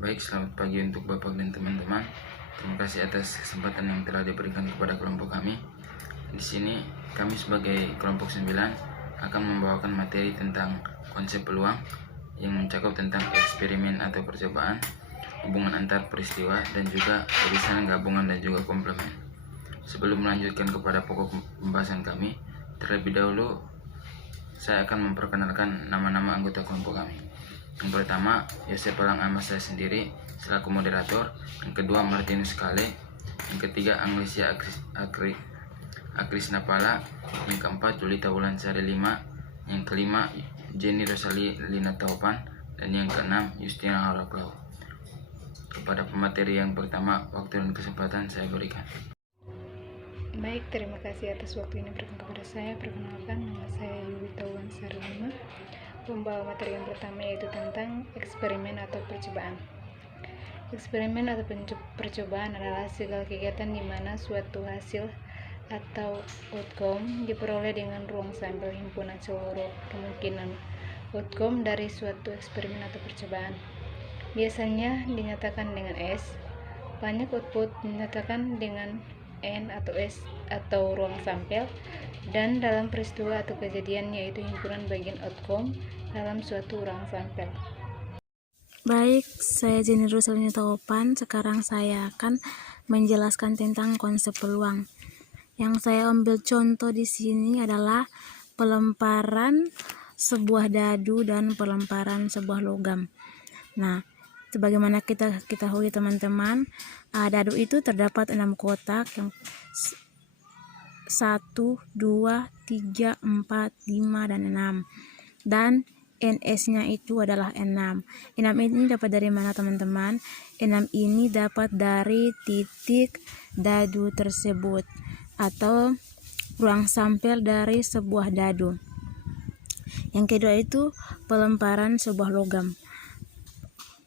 Baik, selamat pagi untuk Bapak dan teman-teman. Terima kasih atas kesempatan yang telah diberikan kepada kelompok kami. Di sini kami sebagai kelompok 9 akan membawakan materi tentang konsep peluang yang mencakup tentang eksperimen atau percobaan, hubungan antar peristiwa, dan juga tulisan gabungan dan juga komplement. Sebelum melanjutkan kepada pokok pembahasan kami, terlebih dahulu saya akan memperkenalkan nama-nama anggota kelompok kami. Yang pertama, Yosef Palang Ahmad, saya sendiri selaku moderator. Yang kedua, Martinus Kale. Yang ketiga, Anglesia Akris Napala. Yang keempat, Julita Wulansari 5. Yang kelima, Jenny Rosali Lina Taupan. Dan yang keenam, Justina Haraklau. Kepada pemateri yang pertama, waktu dan kesempatan saya berikan. Baik, terima kasih atas waktu ini berikan kepada saya. Perkenalkan, nama saya Julita Wulansari 5. Pembawa materi yang pertama yaitu tentang eksperimen atau percobaan. Eksperimen atau percobaan adalah segala kegiatan di mana suatu hasil atau outcome diperoleh dengan ruang sampel himpunan seluruh kemungkinan outcome dari suatu eksperimen atau percobaan. Biasanya dinyatakan dengan S. Banyak output dinyatakan dengan N atau S atau ruang sampel, dan dalam peristiwa atau kejadian yaitu himpunan bagian outcome dalam suatu ruang sampel. Baik, saya Jenny Rosalina Taupan. Sekarang saya akan menjelaskan tentang konsep peluang. Yang saya ambil contoh di sini adalah pelemparan sebuah dadu dan pelemparan sebuah logam. Nah, sebagaimana kita ketahui teman-teman, dadu itu terdapat 6 kotak yang 1, 2, 3, 4, 5, dan 6. Dan NS-nya itu adalah 6. 6 ini dapat dari mana teman-teman? 6 ini dapat dari titik dadu tersebut atau ruang sampel dari sebuah dadu. Yang kedua itu pelemparan sebuah logam.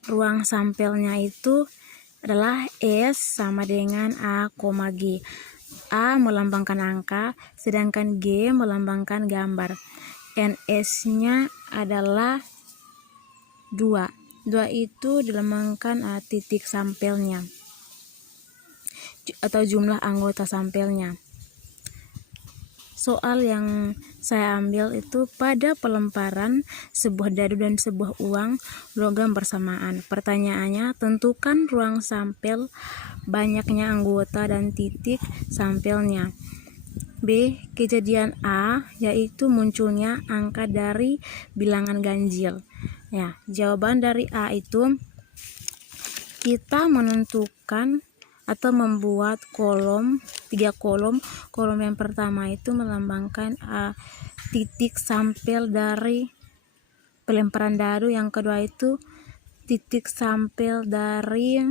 Ruang sampelnya itu adalah S sama dengan A, G. A melambangkan angka, sedangkan G melambangkan gambar. NS-nya adalah 2. 2 itu dilambangkan titik sampelnya atau jumlah anggota sampelnya. Soal yang saya ambil itu pada pelemparan sebuah dadu dan sebuah uang logam bersamaan. Pertanyaannya, tentukan ruang sampel, banyaknya anggota dan titik sampelnya. B. Kejadian A yaitu munculnya angka dari bilangan ganjil. Ya, jawaban dari A itu kita menentukan atau membuat kolom, 3 kolom. Kolom yang pertama itu melambangkan titik sampel dari pelemparan dadu, yang kedua itu titik sampel dari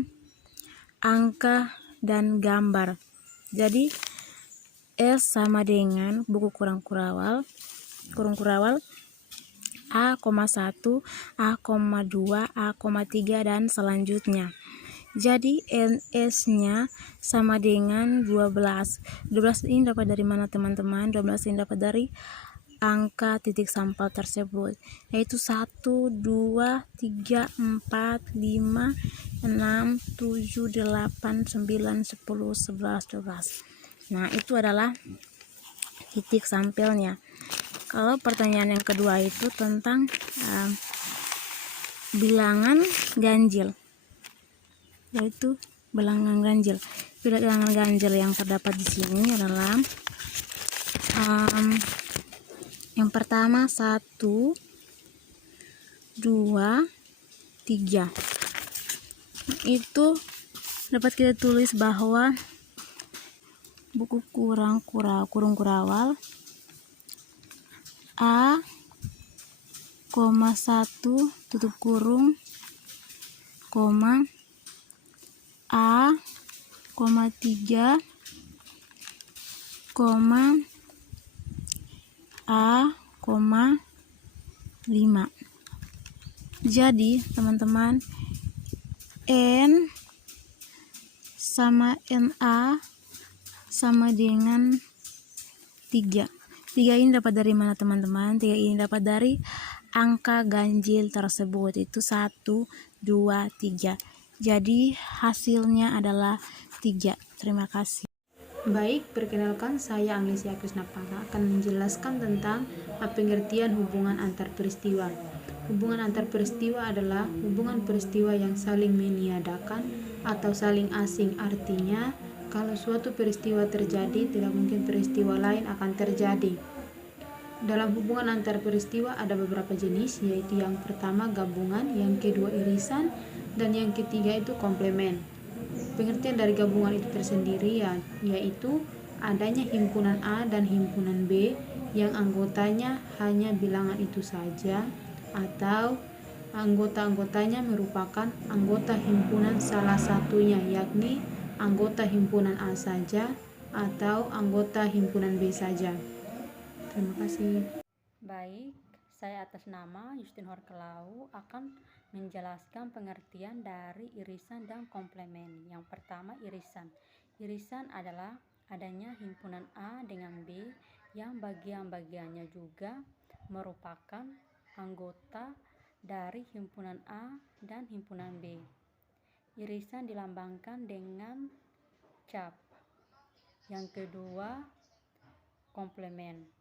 angka dan gambar. Jadi S sama dengan buku kurung kurawal A,1, A,2, A,3 dan selanjutnya. Jadi NS-nya sama dengan 12. 12 ini dapat dari mana teman-teman? 12 ini dapat dari angka titik sampel tersebut, yaitu 1, 2, 3, 4, 5, 6, 7, 8, 9, 10, 11, 12. Nah, itu adalah titik sampelnya. Kalau pertanyaan yang kedua itu tentang bilangan ganjil, yaitu bilangan ganjil. Bilangan ganjil yang terdapat di sini adalah yang pertama 1, 2, 3. Itu dapat kita tulis bahwa buku kurung kurawal A, 1 tutup kurung, A, 3, A, 5. Jadi teman-teman, N sama NA sama dengan 3. 3 ini dapat dari mana teman-teman? 3 ini dapat dari angka ganjil tersebut itu 1, 2, 3. Jadi hasilnya adalah 3. Terima kasih. Baik, perkenalkan saya Anglesia Krisnapaka akan menjelaskan tentang pengertian hubungan antar peristiwa. Hubungan antar peristiwa adalah hubungan peristiwa yang saling meniadakan atau saling asing. Artinya, kalau suatu peristiwa terjadi, tidak mungkin peristiwa lain akan terjadi. Dalam hubungan antar peristiwa ada beberapa jenis, yaitu yang pertama gabungan, yang kedua irisan, dan yang ketiga itu komplement. Pengertian dari gabungan itu tersendiri yaitu adanya himpunan A dan himpunan B yang anggotanya hanya bilangan itu saja, atau anggota-anggotanya merupakan anggota himpunan salah satunya, yakni anggota himpunan A saja atau anggota himpunan B saja. Terima kasih. Baik, saya atas nama Justin Horkelau akan menjelaskan pengertian dari irisan dan komplement. Yang pertama, irisan. Irisan adalah adanya himpunan A dengan B yang bagian-bagiannya juga merupakan anggota dari himpunan A dan himpunan B. Irisan dilambangkan dengan cap. Yang kedua, komplement.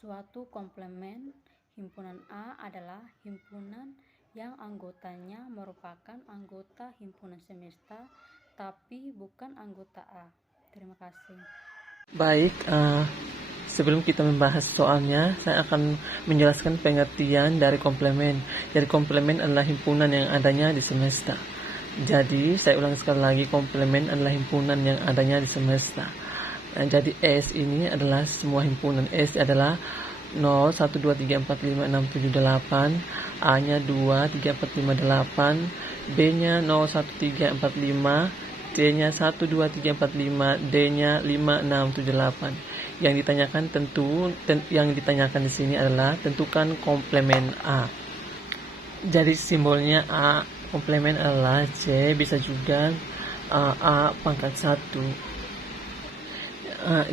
Suatu komplement himpunan A adalah himpunan yang anggotanya merupakan anggota himpunan semesta tapi bukan anggota A. Terima kasih. Baik, sebelum kita membahas soalnya, saya akan menjelaskan pengertian dari komplement. Jadi komplement adalah himpunan yang adanya di semesta. Jadi saya ulang sekali lagi, komplement adalah himpunan yang adanya di semesta. Jadi S ini adalah semua himpunan. S adalah 0, 1, 2, 3, 4, 5, 6, 7, 8. A-nya 2, 3, 4, 5, 8. B-nya 0, 1, 3, 4, 5. C-nya 1, 2, 3, 4, 5. D-nya 5, 6, 7, 8. Yang ditanyakan di sini adalah tentukan komplement A. Jadi simbolnya A, komplement adalah C, bisa juga A pangkat 1.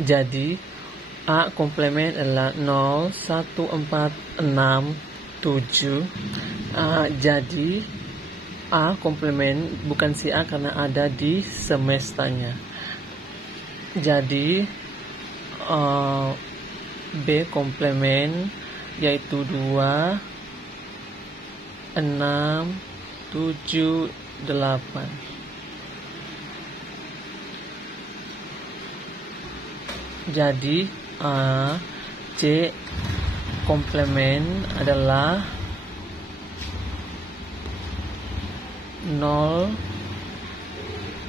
Jadi A komplement adalah 0, 1, 4, 6, 7. Jadi A komplement bukan si A karena ada di semestanya. Jadi B komplement yaitu 2, 6, 7, 8. Jadi A, C komplement adalah 0,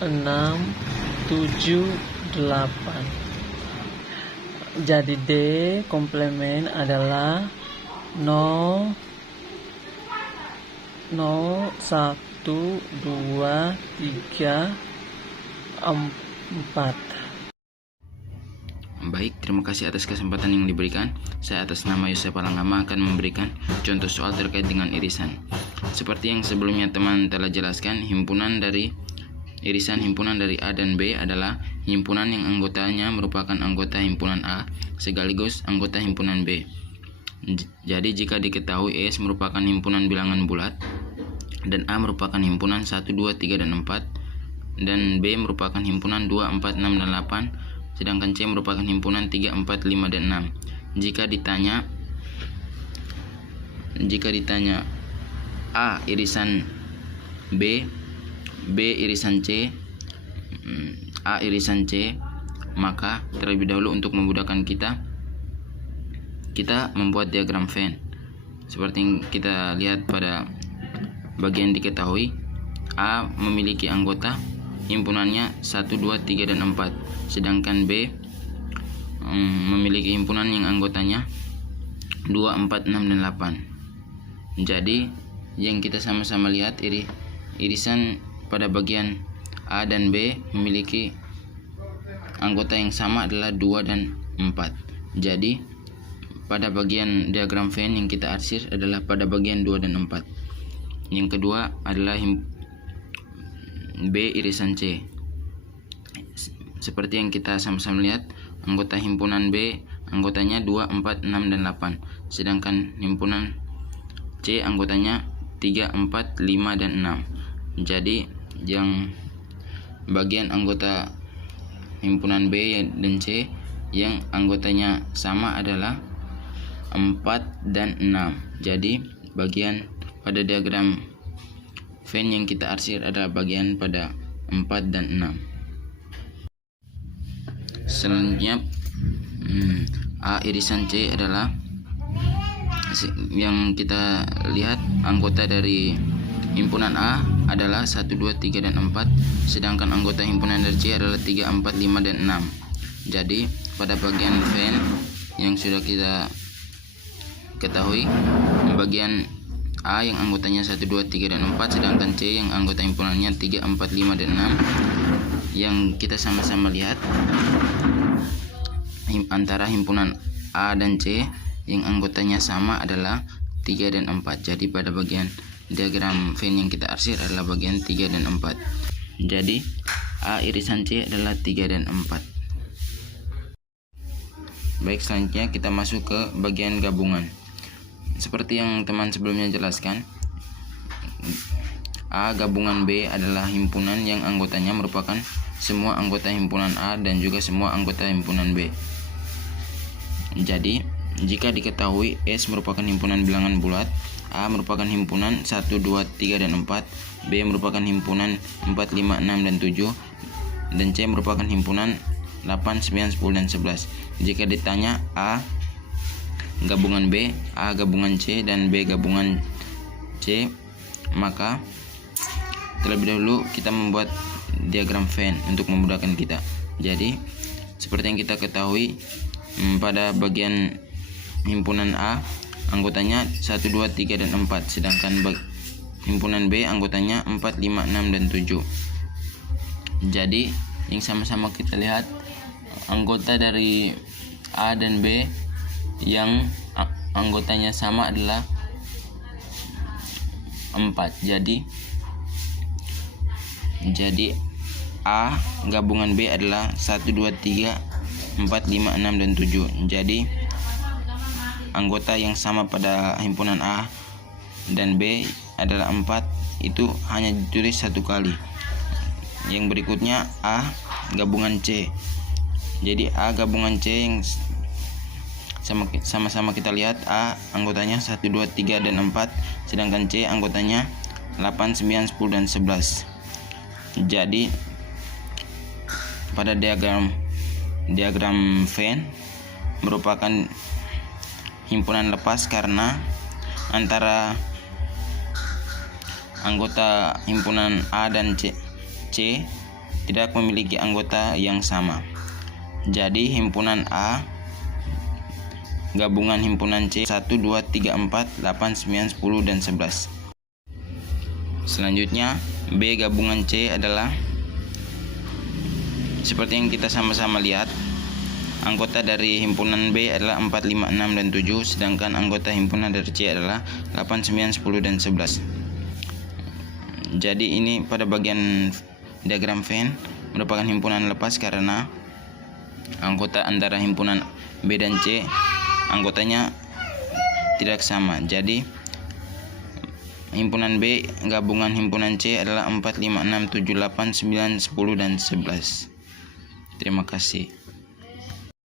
6, 7, 8. Jadi D komplement adalah 0, 1, 2, 3, 4. Baik, terima kasih atas kesempatan yang diberikan. Saya atas nama Yosef Alangama akan memberikan contoh soal terkait dengan irisan. Seperti yang sebelumnya teman telah jelaskan, himpunan dari A dan B adalah himpunan yang anggotanya merupakan anggota himpunan A sekaligus anggota himpunan B. Jadi jika diketahui S merupakan himpunan bilangan bulat dan A merupakan himpunan 1, 2, 3, dan 4, dan B merupakan himpunan 2, 4, 6, dan 8, sedangkan C merupakan himpunan 3, 4, 5, dan 6. Jika ditanya A irisan B, B irisan C, A irisan C, maka terlebih dahulu untuk memudahkan kita membuat diagram Venn. Seperti yang kita lihat pada bagian diketahui, A memiliki anggota himpunannya 1, 2, 3, dan 4, sedangkan B memiliki himpunan yang anggotanya 2, 4, 6, dan 8. Jadi yang kita sama-sama lihat irisan pada bagian A dan B memiliki anggota yang sama adalah 2 dan 4. Jadi pada bagian diagram Venn yang kita arsir adalah pada bagian 2 dan 4. Yang kedua adalah B irisan C. Seperti yang kita sama-sama lihat, anggota himpunan B anggotanya 2, 4, 6, dan 8, sedangkan himpunan C anggotanya 3, 4, 5, dan 6. Jadi yang bagian anggota himpunan B dan C yang anggotanya sama adalah 4 dan 6. Jadi bagian pada diagram Venn yang kita arsir adalah bagian pada 4 dan 6. Selanjutnya A irisan C adalah yang kita lihat anggota dari himpunan A adalah 1, 2, 3, dan 4, sedangkan anggota himpunan dari C adalah 3, 4, 5, dan 6. Jadi pada bagian Venn yang sudah kita ketahui, bagian A yang anggotanya 1, 2, 3, dan 4, sedangkan C yang anggota himpunannya 3, 4, 5, dan 6. Yang kita sama-sama lihat antara himpunan A dan C yang anggotanya sama adalah 3 dan 4. Jadi pada bagian diagram Venn yang kita arsir adalah bagian 3 dan 4. Jadi A irisan C adalah 3 dan 4. Baik, selanjutnya kita masuk ke bagian gabungan. Seperti yang teman sebelumnya jelaskan, A gabungan B adalah himpunan yang anggotanya merupakan semua anggota himpunan A dan juga semua anggota himpunan B. Jadi jika diketahui S merupakan himpunan bilangan bulat, A merupakan himpunan 1, 2, 3, dan 4, B merupakan himpunan 4, 5, 6, dan 7, dan C merupakan himpunan 8, 9, 10, dan 11. Jika ditanya A gabungan B, A gabungan C, dan B gabungan C, maka terlebih dahulu kita membuat diagram Venn untuk memudahkan kita. Jadi seperti yang kita ketahui, pada bagian himpunan A anggotanya 1, 2, 3, dan 4, sedangkan himpunan B anggotanya 4, 5, 6, dan 7. Jadi yang sama-sama kita lihat anggota dari A dan B yang anggotanya sama adalah 4. Jadi A gabungan B adalah 1, 2, 3, 4, 5, 6, dan 7. Jadi anggota yang sama pada himpunan A dan B adalah 4, itu hanya ditulis satu kali. Yang berikutnya A gabungan C. Jadi A gabungan C yang sama-sama kita lihat, A anggotanya 1, 2, 3, dan 4, sedangkan C anggotanya 8, 9, 10, dan 11. Jadi pada diagram Venn merupakan himpunan lepas karena antara anggota himpunan A dan C tidak memiliki anggota yang sama. Jadi himpunan A gabungan himpunan C 1, 2, 3, 4, 8, 9, 10, dan 11. Selanjutnya B gabungan C adalah seperti yang kita sama-sama lihat, anggota dari himpunan B adalah 4, 5, 6, dan 7, sedangkan anggota himpunan dari C adalah 8, 9, 10, dan 11. Jadi ini pada bagian diagram Venn merupakan himpunan lepas karena anggota antara himpunan B dan C anggotanya tidak sama. Jadi himpunan B gabungan himpunan C adalah 4, 5, 6, 7, 8, 9, 10, dan 11. Terima kasih.